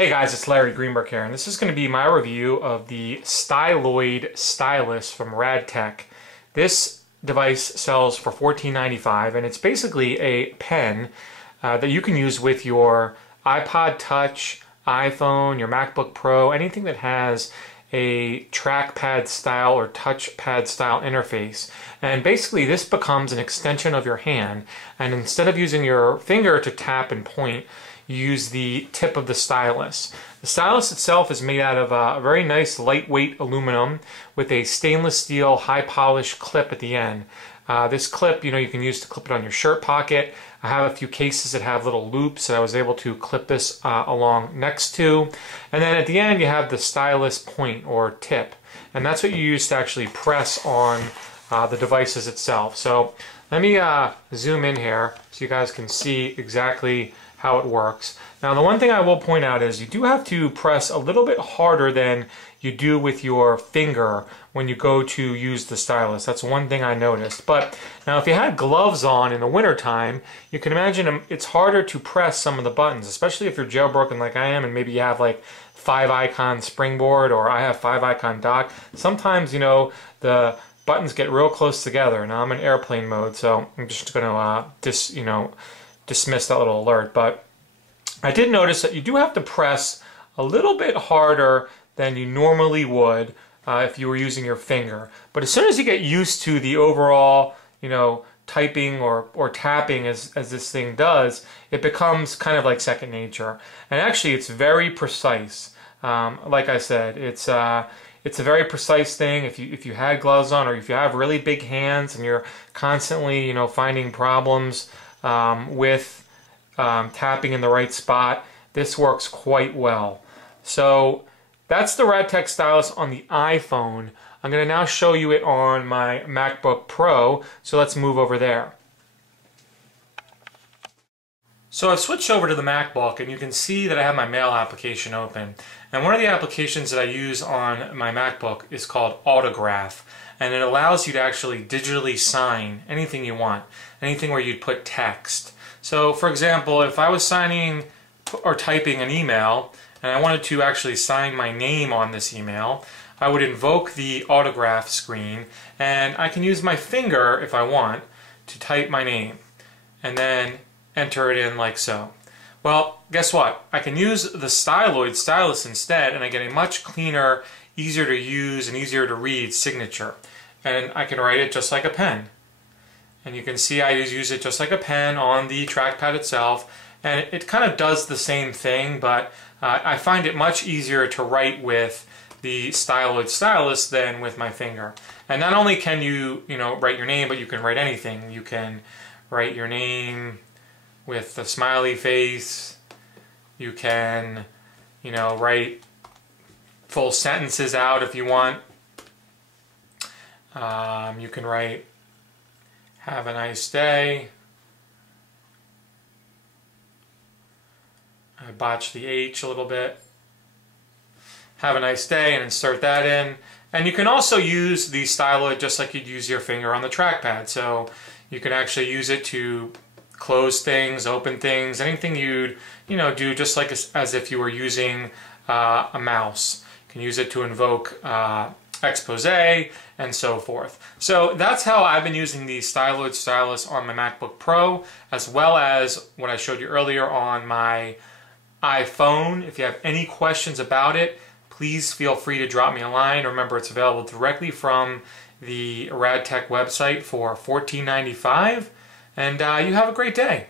Hey guys, it's Larry Greenberg here, and this is going to be my review of the Styloid Stylus from RadTech. This device sells for $14.95, and it's basically a pen that you can use with your iPod Touch, iPhone, your MacBook Pro, anything that has a trackpad style or touchpad style interface. And basically this becomes an extension of your hand, and instead of using your finger to tap and point, you use the tip of the stylus. The stylus itself is made out of a very nice lightweight aluminum with a stainless steel high polish clip at the end. This clip, you can use to clip it on your shirt pocket. I have a few cases that have little loops that I was able to clip this along next to. And then at the end you have the stylus point or tip. And that's what you use to actually press on the devices itself. So let me zoom in here so you guys can see exactly how it works. Now the one thing I will point out is you do have to press a little bit harder than you do with your finger when you go to use the stylus. That's one thing I noticed. But now if you had gloves on in the winter time, you can imagine it's harder to press some of the buttons, especially if you're jailbroken like I am and maybe you have like 5-icon springboard or I have 5-icon dock. Sometimes the buttons get real close together. Now I'm in airplane mode, so I'm just going to dismiss that little alert. But I did notice that you do have to press a little bit harder than you normally would if you were using your finger. But as soon as you get used to the overall typing or tapping as this thing does, it becomes kind of like second nature. And actually it's very precise. Like I said, it's a very precise thing. If you had gloves on, or if you have really big hands and you're constantly finding problems with tapping in the right spot, this works quite well. So that's the RadTech Stylus on the iPhone. I'm going to now show you it on my MacBook Pro, so let's move over there. So I've switched over to the MacBook, and you can see that I have my mail application open. And one of the applications that I use on my MacBook is called Autograph, and it allows you to actually digitally sign anything you want, anything where you'd put text. So for example, if I was signing or typing an email and I wanted to actually sign my name on this email, I would invoke the autograph screen, and I can use my finger if I want to type my name and then enter it in like so. Well, guess what? I can use the Styloid stylus instead, and I get a much cleaner, easier to use and easier to read signature. And I can write it just like a pen. And you can see I use it just like a pen on the trackpad itself, and it kind of does the same thing, but I find it much easier to write with the Styloid stylus than with my finger. And not only can you, write your name, but you can write anything. You can write your name with the smiley face. You can, write full sentences out if you want. You can write, "Have a nice day." I botched the H a little bit. "Have a nice day," and insert that in. And you can also use the Styloid just like you'd use your finger on the trackpad. So you can actually use it to close things, open things, anything you'd do just like as if you were using a mouse. You can use it to invoke expose and so forth. So that's how I've been using the Styloid stylus on my MacBook Pro, as well as what I showed you earlier on my iPhone. If you have any questions about it, please feel free to drop me a line. Remember, it's available directly from the RadTech website for $14.95, and you have a great day.